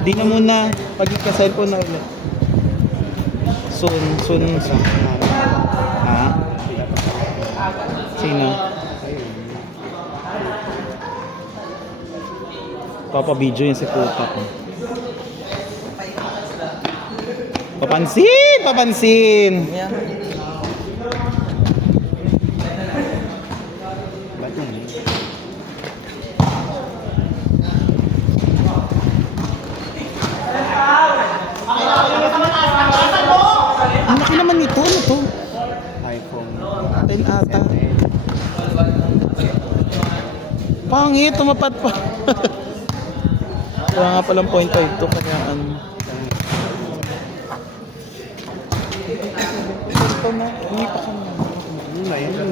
Di na muna. Pag ka-cellphone na ulit. Soon sa ha? Sino? Papa-video yun si puta ko. Papansin! Papansin! Ba't yun eh? Ang laki naman nito. Ano to? iPhone 10 ata. 10. Pangit, tumapat pa. Wala nga palang 0.5 to. Kaya ano. Ito na. Hindi pa kami. Ano na yan?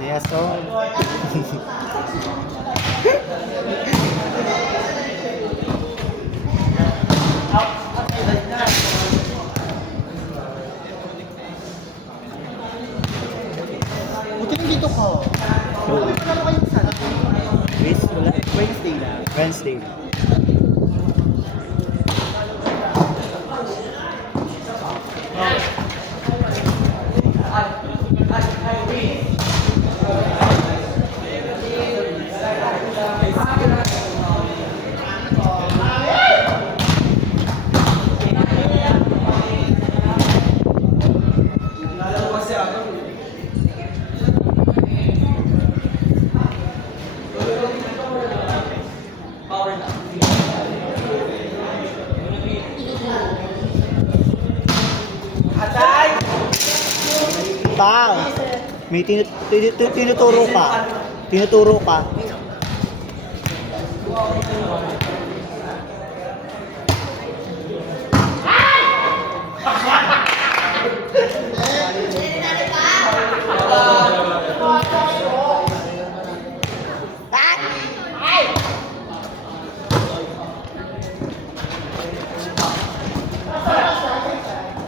Yes, so. Buti nandito ka. Ano kayo sa Wednesday lang. Wednesday. Pang, may tinuturo ka. Tinuturo ka.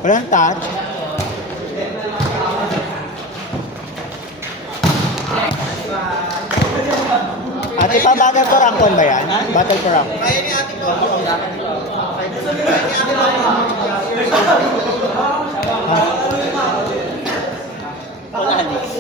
Walang touch. Ate pa, battle for rank ba yan? Battle for rank. Kaya ni ate ko. Wala, Alex.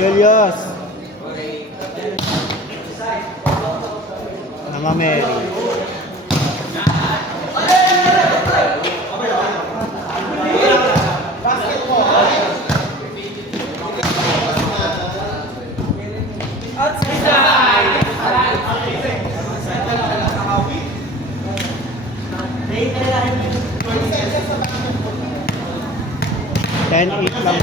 Julius. Mama Mary. Ten, 8 lang.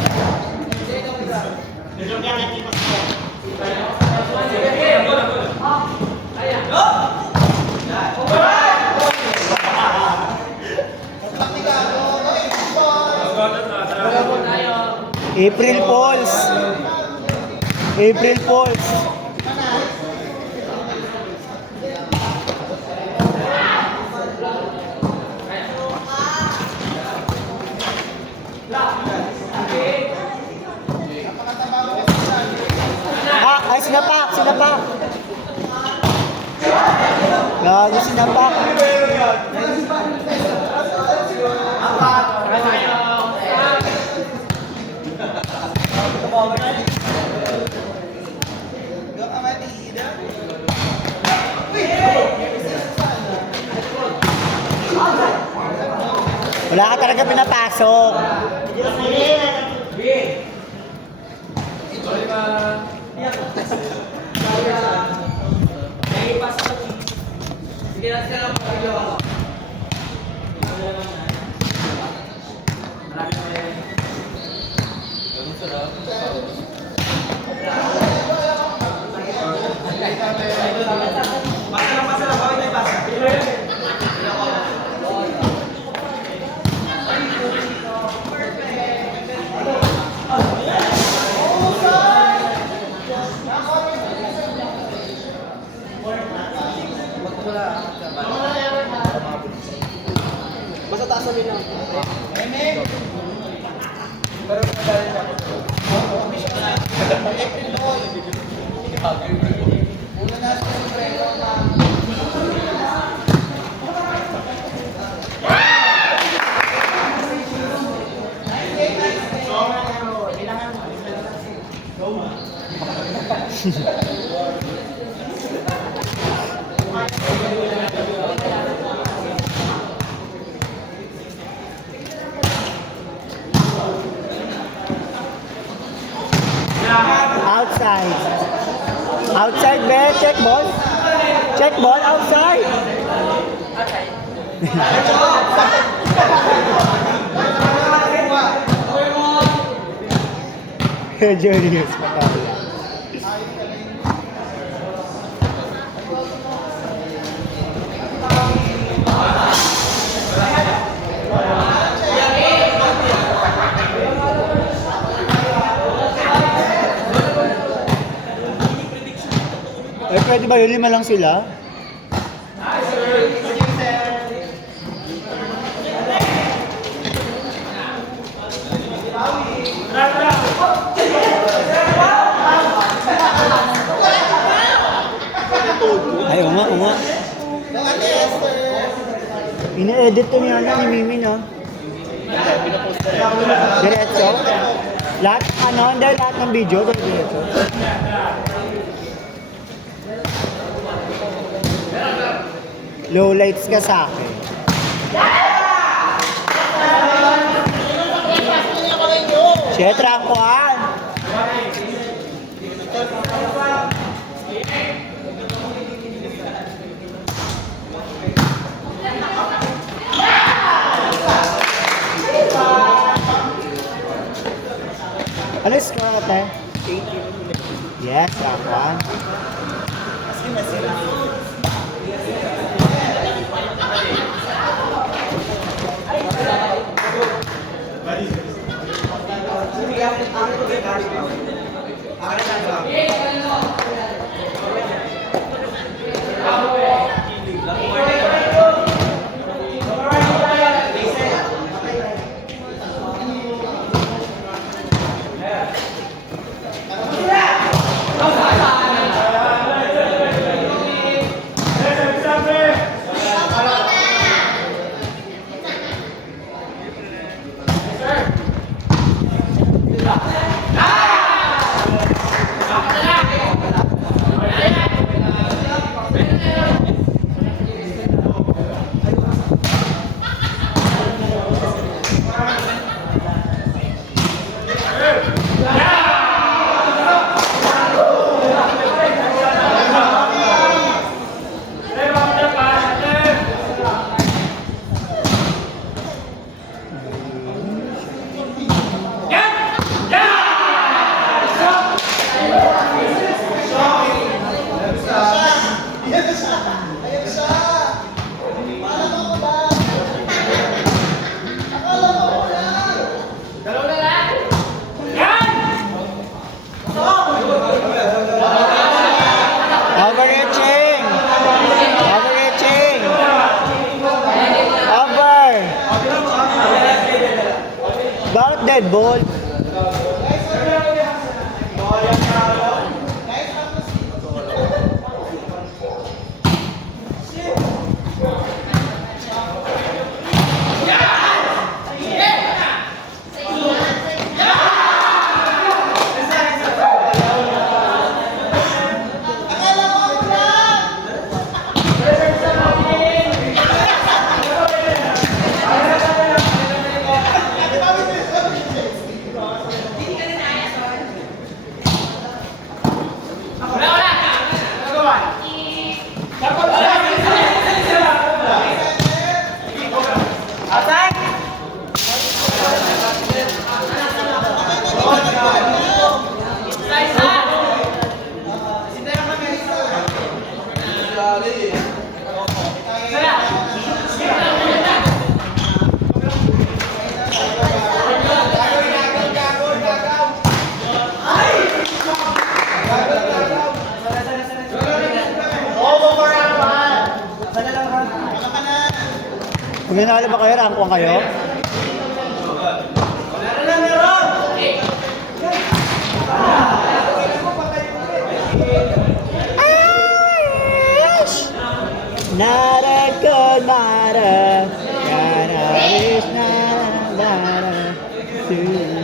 April Fools. April Fools. Ay, sinapak, sinapak. Lagi sinapak. Wala ka talaga pinapasok. Basta taas namin lang. Outside. Outside, man. Check ball. Check ball outside. Julius, patawala. Eh, pwede ba yun? 5 lang sila? Ay, uma. Ine-edit to niya ni Mimi, no? Diretso? Lahat, hindi lahat ng video, diretso. Low lights ka sa akin. Siya, trangkuhan. Ano yung score natin? 18. Yes, trangkuhan. red ball. Kung nanalo ba kayo, rank 1 kayo? Nada good, nada. Nada is nada, nada.